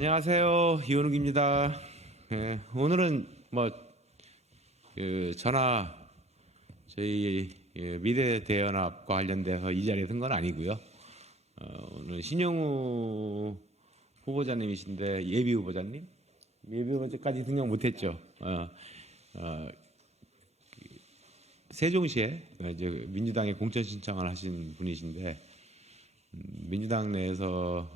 안녕하세요. 이원욱입니다. 오늘은 저나 저희 미래대연합과 관련돼서 이 자리에 선 건 아니고요. 오늘 신영우 후보자님이신데 예비 후보자님? 예비 후보자까지 등록 못했죠. 세종시에 이제 민주당에 공천 신청을 하신 분이신데 민주당 내에서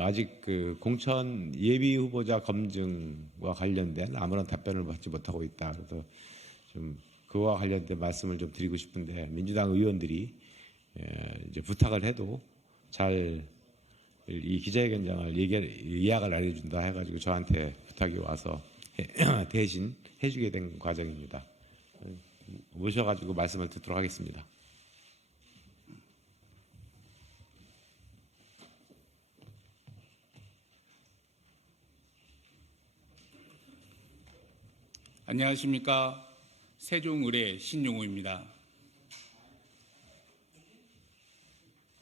아직 그 공천 예비 후보자 검증과 관련된 아무런 답변을 받지 못하고 있다. 그래서 좀 그와 관련된 말씀을 좀 드리고 싶은데 민주당 의원들이 이제 부탁을 해도 잘 이 기자회견장을 예약을 안 해준다 해가지고 저한테 부탁이 와서 대신 해주게 된 과정입니다. 모셔가지고 말씀을 듣도록 하겠습니다. 안녕하십니까. 세종을의 신용우입니다.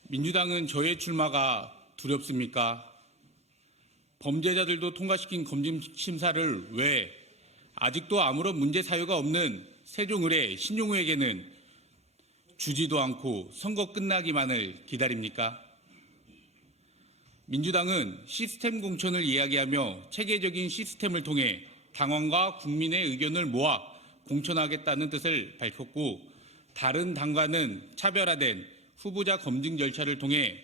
민주당은 저의 출마가 두렵습니까? 범죄자들도 통과시킨 검증 심사를 왜 아직도 아무런 문제 사유가 없는 세종을의 신용우에게는 주지도 않고 선거 끝나기만을 기다립니까? 민주당은 시스템 공천을 이야기하며 체계적인 시스템을 통해 당원과 국민의 의견을 모아 공천하겠다는 뜻을 밝혔고 다른 당과는 차별화된 후보자 검증 절차를 통해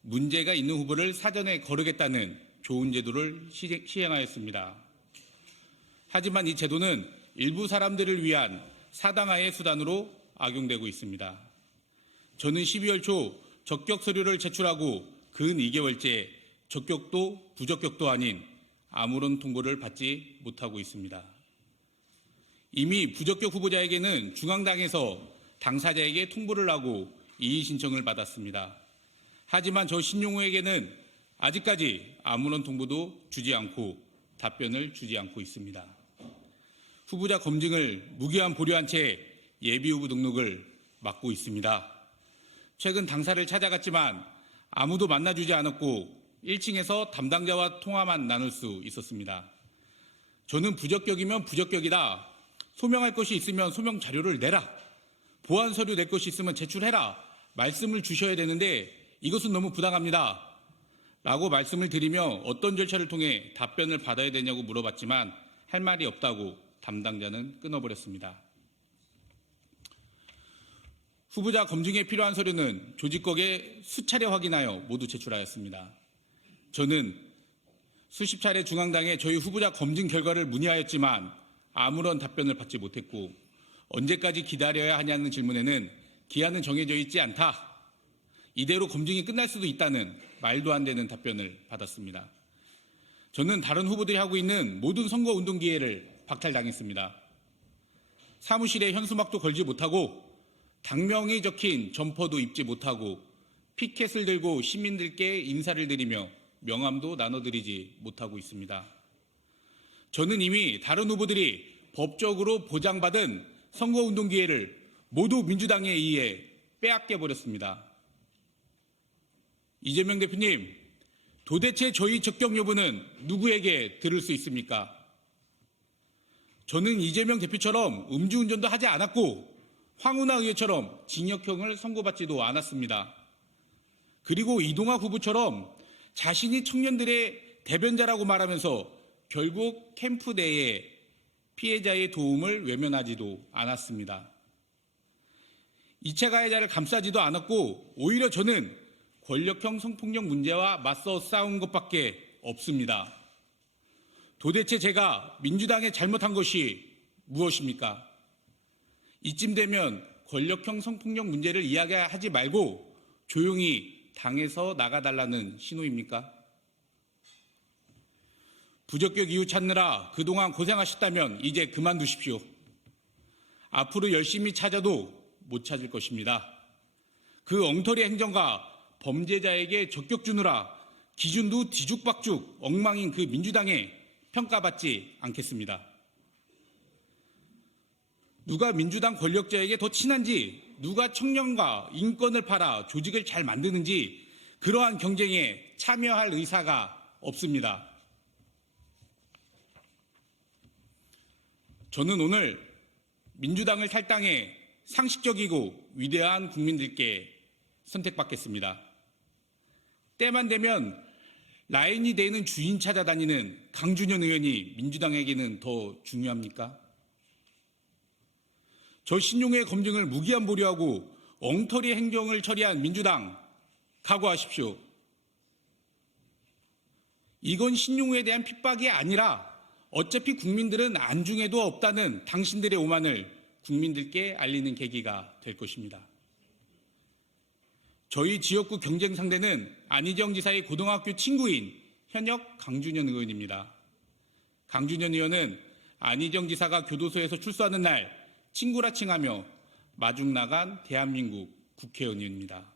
문제가 있는 후보를 사전에 거르겠다는 좋은 제도를 시행하였습니다. 하지만 이 제도는 일부 사람들을 위한 사당화의 수단으로 악용되고 있습니다. 저는 12월 초 적격 서류를 제출하고 근 2개월째 적격도 부적격도 아닌 아무런 통보를 받지 못하고 있습니다. 이미 부적격 후보자에게는 중앙당에서 당사자에게 통보를 하고 이의 신청을 받았습니다. 하지만 저 신용우에게는 아직까지 아무런 통보도 주지 않고 답변을 주지 않고 있습니다. 후보자 검증을 무기한 보류한 채 예비후보 등록을 막고 있습니다. 최근 당사를 찾아갔지만 아무도 만나주지 않았고 1층에서 담당자와 통화만 나눌 수 있었습니다. 저는 부적격이면 부적격이다. 소명할 것이 있으면 소명 자료를 내라. 보완 서류 낼 것이 있으면 제출해라. 말씀을 주셔야 되는데 이것은 너무 부당합니다. 라고 말씀을 드리며 어떤 절차를 통해 답변을 받아야 되냐고 물어봤지만 할 말이 없다고 담당자는 끊어버렸습니다. 후보자 검증에 필요한 서류는 조직국에 수차례 확인하여 모두 제출하였습니다. 저는 수십 차례 중앙당에 저희 후보자 검증 결과를 문의하였지만 아무런 답변을 받지 못했고 언제까지 기다려야 하냐는 질문에는 기한은 정해져 있지 않다. 이대로 검증이 끝날 수도 있다는 말도 안 되는 답변을 받았습니다. 저는 다른 후보들이 하고 있는 모든 선거운동 기회를 박탈당했습니다. 사무실에 현수막도 걸지 못하고 당명이 적힌 점퍼도 입지 못하고 피켓을 들고 시민들께 인사를 드리며 명함도 나눠드리지 못하고 있습니다. 저는 이미 다른 후보들이 법적으로 보장받은 선거운동 기회를 모두 민주당에 의해 빼앗겨버렸습니다. 이재명 대표님, 도대체 저희 적격 여부는 누구에게 들을 수 있습니까? 저는 이재명 대표처럼 음주운전도 하지 않았고 황운하 의원처럼 징역형을 선고받지도 않았습니다. 그리고 이동학 후보처럼 자신이 청년들의 대변자라고 말하면서 결국 캠프 내에 피해자의 도움을 외면하지도 않았습니다. 2차 가해자를 감싸지도 않았고 오히려 저는 권력형 성폭력 문제와 맞서 싸운 것밖에 없습니다. 도대체 제가 민주당에 잘못한 것이 무엇입니까? 이쯤 되면 권력형 성폭력 문제를 이야기하지 말고 조용히 당에서 나가달라는 신호입니까? 부적격 이유 찾느라 그동안 고생하셨다면 이제 그만두십시오. 앞으로 열심히 찾아도 못 찾을 것입니다. 그 엉터리 행정과 범죄자에게 적격 주느라 기준도 뒤죽박죽 엉망인 그 민주당에 평가받지 않겠습니다. 누가 민주당 권력자에게 더 친한지, 누가 청년과 인권을 팔아 조직을 잘 만드는지 그러한 경쟁에 참여할 의사가 없습니다. 저는 오늘 민주당을 탈당해 상식적이고 위대한 국민들께 선택받겠습니다. 때만 되면 라인이 되는 주인 찾아다니는 강준현 의원이 민주당에게는 더 중요합니까? 저 신용의 검증을 무기한 보류하고 엉터리 행정을 처리한 민주당 각오하십시오. 이건 신용에 대한 핍박이 아니라 어차피 국민들은 안중에도 없다는 당신들의 오만을 국민들께 알리는 계기가 될 것입니다. 저희 지역구 경쟁 상대는 안희정 지사의 고등학교 친구인 현역 강준현 의원입니다. 강준현 의원은 안희정 지사가 교도소에서 출소하는 날 친구라 칭하며 마중 나간 대한민국 국회의원입니다.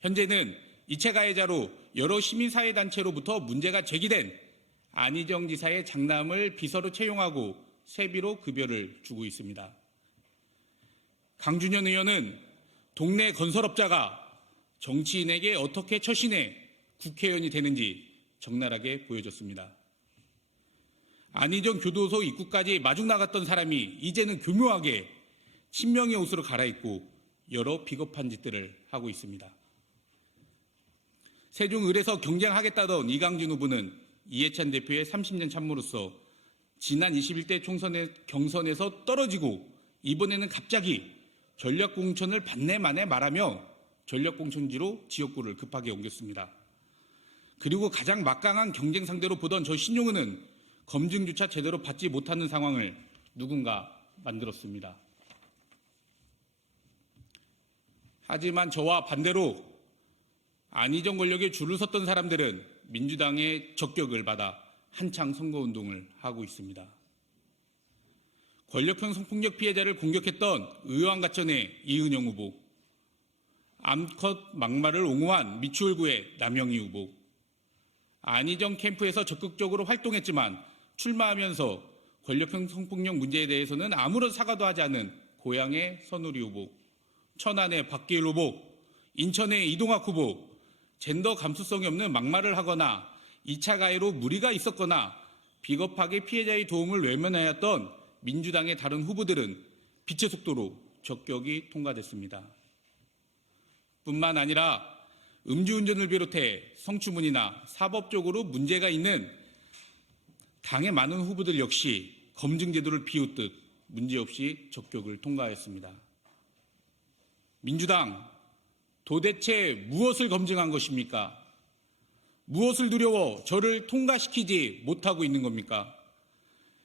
현재는 이체 가해자로 여러 시민사회단체로부터 문제가 제기된 안희정 지사의 장남을 비서로 채용하고 세비로 급여를 주고 있습니다. 강준현 의원은 동네 건설업자가 정치인에게 어떻게 처신해 국회의원이 되는지 적나라하게 보여줬습니다. 안희정 교도소 입구까지 마중 나갔던 사람이 이제는 교묘하게 친명의 옷으로 갈아입고 여러 비겁한 짓들을 하고 있습니다. 세종을에서 경쟁하겠다던 이강준 후보는 이해찬 대표의 30년 참모로서 지난 21대 경선에서 떨어지고 이번에는 갑자기 전략공천을 받네 마네 말하며 전략공천지로 지역구를 급하게 옮겼습니다. 그리고 가장 막강한 경쟁 상대로 보던 저 신용은은 검증조차 제대로 받지 못하는 상황을 누군가 만들었습니다. 하지만 저와 반대로 안희정 권력에 줄을 섰던 사람들은 민주당의 적격을 받아 한창 선거운동을 하고 있습니다. 권력형 성폭력 피해자를 공격했던 의왕가천의 이은영 후보, 암컷 막말을 옹호한 미추홀구의 남영희 후보, 안희정 캠프에서 적극적으로 활동했지만 출마하면서 권력형 성폭력 문제에 대해서는 아무런 사과도 하지 않은 고향의 선우리 후보, 천안의 박기일 후보, 인천의 이동학 후보, 젠더 감수성이 없는 막말을 하거나 2차 가해로 무리가 있었거나 비겁하게 피해자의 도움을 외면하였던 민주당의 다른 후보들은 빛의 속도로 적격이 통과됐습니다. 뿐만 아니라 음주운전을 비롯해 성추문이나 사법적으로 문제가 있는 당의 많은 후보들 역시 검증 제도를 비웃듯 문제없이 적격을 통과하였습니다. 민주당, 도대체 무엇을 검증한 것입니까? 무엇을 두려워 저를 통과시키지 못하고 있는 겁니까?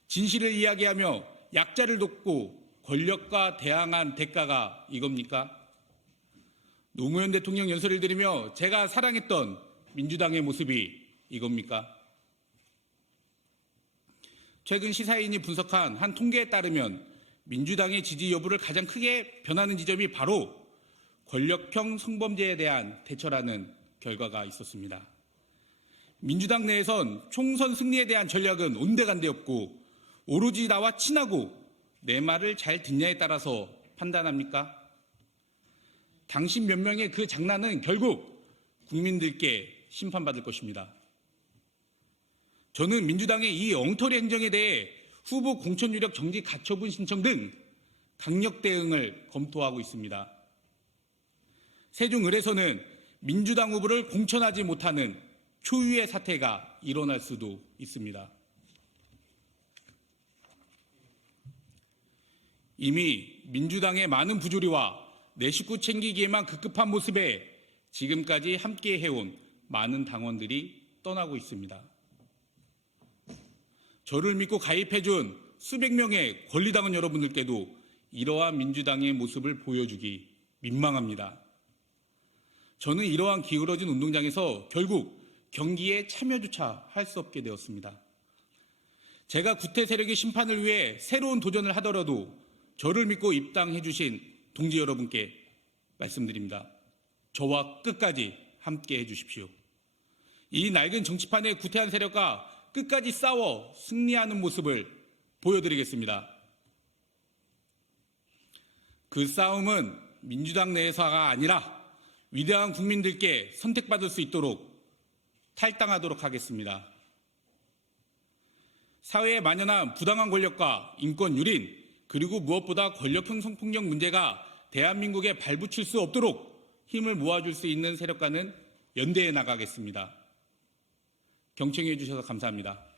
진실을 이야기하며 약자를 돕고 권력과 대항한 대가가 이겁니까? 노무현 대통령 연설을 들으며 제가 사랑했던 민주당의 모습이 이겁니까? 최근 시사인이 분석한 한 통계에 따르면 민주당의 지지 여부를 가장 크게 변하는 지점이 바로 권력형 성범죄에 대한 대처라는 결과가 있었습니다. 민주당 내에선 총선 승리에 대한 전략은 온데간데 없고 오로지 나와 친하고 내 말을 잘 듣냐에 따라서 판단합니까? 당신 몇 명의 그 장난은 결국 국민들께 심판받을 것입니다. 저는 민주당의 이 엉터리 행정에 대해 후보 공천 유력 정지 가처분 신청 등 강력 대응을 검토하고 있습니다. 세종을에서는 민주당 후보를 공천하지 못하는 초유의 사태가 일어날 수도 있습니다. 이미 민주당의 많은 부조리와 내 식구 챙기기에만 급급한 모습에 지금까지 함께 해온 많은 당원들이 떠나고 있습니다. 저를 믿고 가입해준 수백 명의 권리당원 여러분들께도 이러한 민주당의 모습을 보여주기 민망합니다. 저는 이러한 기울어진 운동장에서 결국 경기에 참여조차 할 수 없게 되었습니다. 제가 구태 세력의 심판을 위해 새로운 도전을 하더라도 저를 믿고 입당해 주신 동지 여러분께 말씀드립니다. 저와 끝까지 함께 해주십시오. 이 낡은 정치판의 구태한 세력과 끝까지 싸워 승리하는 모습을 보여드리겠습니다. 그 싸움은 민주당 내에서가 아니라 위대한 국민들께 선택받을 수 있도록 탈당하도록 하겠습니다. 사회에 만연한 부당한 권력과 인권 유린, 그리고 무엇보다 권력형 성폭력 문제가 대한민국에 발붙일 수 없도록 힘을 모아줄 수 있는 세력과는 연대해 나가겠습니다. 경청해 주셔서 감사합니다.